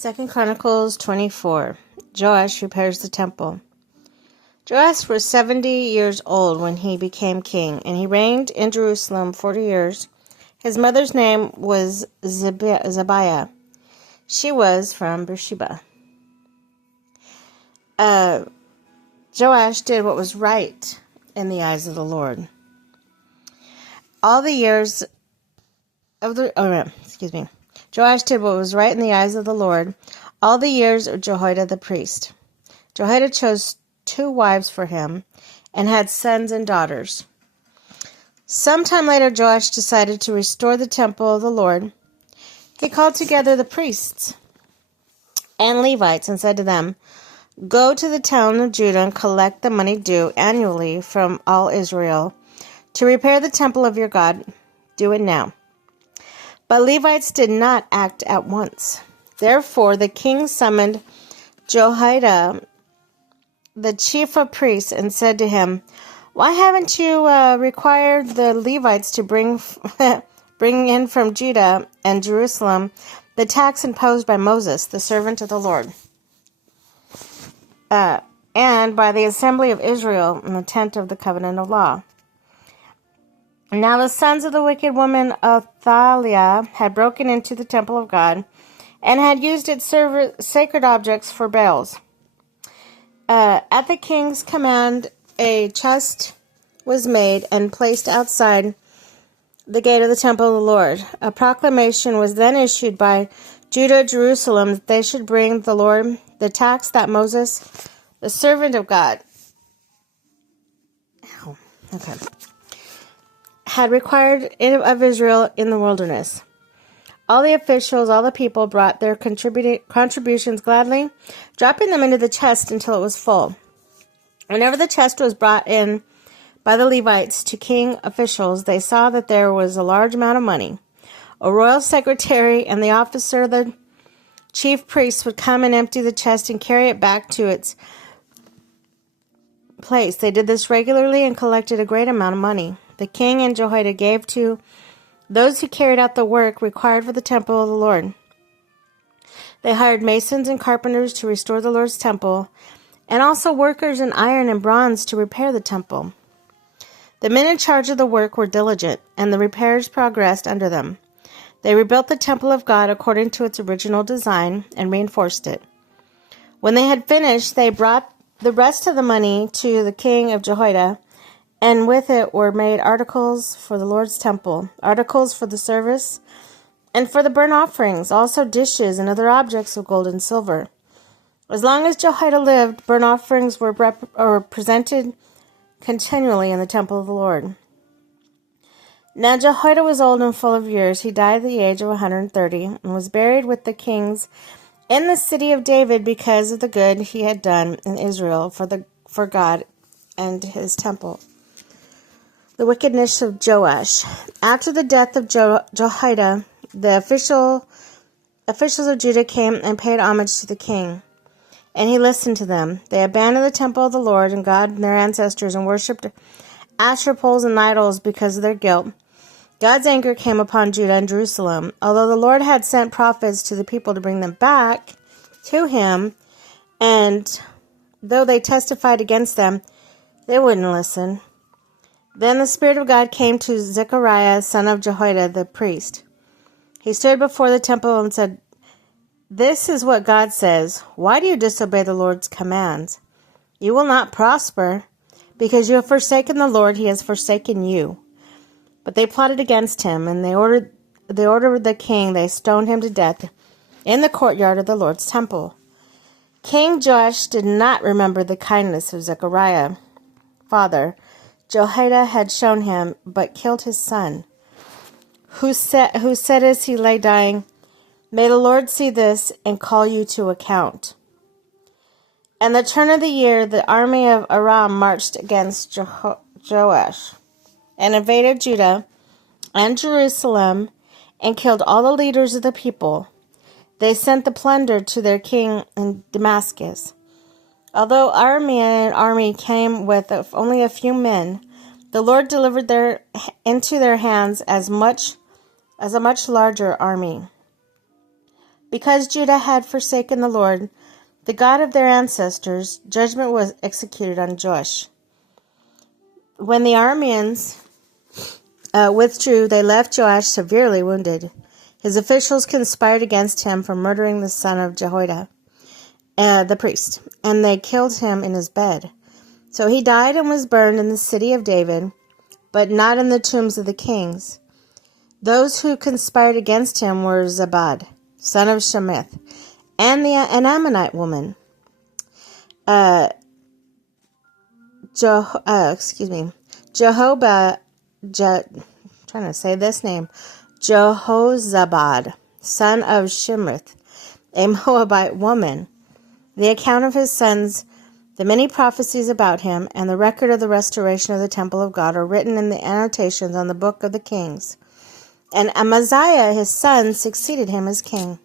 2 Chronicles 24. Joash repairs the temple. Joash was 70 years old when he became king, and he reigned in Jerusalem 40 years. His mother's name was Zebiah. She was from Beersheba. Joash did what was right in the eyes of the Lord. Joash did what was right in the eyes of the Lord all the years of Jehoiada the priest. Jehoiada chose 2 wives for him and had sons and daughters. Sometime later, Joash decided to restore the temple of the Lord. He called together the priests and Levites and said to them, "Go to the town of Judah and collect the money due annually from all Israel to repair the temple of your God. Do it now." But Levites did not act at once. Therefore, the king summoned Jehoiada, the chief of priests, and said to him, "Why haven't you required the Levites to bring in from Judah and Jerusalem the tax imposed by Moses, the servant of the Lord, and by the assembly of Israel in the tent of the covenant of law?" Now the sons of the wicked woman Athaliah had broken into the temple of God and had used its sacred objects for Baals. At the king's command, a chest was made and placed outside the gate of the temple of the Lord. A proclamation was then issued by Judah, Jerusalem, that they should bring the Lord the tax that Moses, the servant of God, had required of Israel in the wilderness. All the officials, all the people brought their contributions gladly, dropping them into the chest until it was full. Whenever the chest was brought in by the Levites to king officials, they saw that there was a large amount of money. A royal secretary and the officer of the chief priests would come and empty the chest and carry it back to its place. They did this regularly and collected a great amount of money. The king and Jehoiada gave to those who carried out the work required for the temple of the Lord. They hired masons and carpenters to restore the Lord's temple, and also workers in iron and bronze to repair the temple. The men in charge of the work were diligent, and the repairs progressed under them. They rebuilt the temple of God according to its original design and reinforced it. When they had finished, they brought the rest of the money to the king of Jehoiada, and with it were made articles for the Lord's temple, articles for the service, and for the burnt offerings, also dishes and other objects of gold and silver. As long as Jehoiada lived, burnt offerings were presented continually in the temple of the Lord. Now Jehoiada was old and full of years. He died at the age of 130 and was buried with the kings in the city of David because of the good he had done in Israel for God and his temple. The wickedness of Joash. After the death of Jehoiada, the officials of Judah came and paid homage to the king, and he listened to them. They abandoned the temple of the Lord and God and their ancestors and worshipped Asherah poles and idols because of their guilt. God's anger came upon Judah and Jerusalem. Although the Lord had sent prophets to the people to bring them back to him, and though they testified against them, they wouldn't listen. Then the Spirit of God came to Zechariah, son of Jehoiada, the priest. He stood before the temple and said, "This is what God says. Why do you disobey the Lord's commands? You will not prosper. Because you have forsaken the Lord, he has forsaken you." But they plotted against him, and they ordered the king, they stoned him to death in the courtyard of the Lord's temple. King Joash did not remember the kindness of Zechariah, father, Jehoiada had shown him, but killed his son, who said as he lay dying, "May the Lord see this and call you to account." And the turn of the year, the army of Aram marched against Joash and invaded Judah and Jerusalem and killed all the leaders of the people. They sent the plunder to their king in Damascus. Although army came with only a few men, the Lord delivered into their hands as a much larger army. Because Judah had forsaken the Lord, the God of their ancestors, judgment was executed on Joash. When the Arameans withdrew, they left Joash severely wounded. His officials conspired against him for murdering the son of Jehoiada, the priest, and they killed him in his bed. So he died and was burned in the city of David, but not in the tombs of the kings. Those who conspired against him were Zabad, son of Shemith, and an Ammonite woman, Jehozabad, son of Shimrith, a Moabite woman. The account of his sons, the many prophecies about him, and the record of the restoration of the temple of God are written in the annotations on the book of the kings. And Amaziah his son succeeded him as king.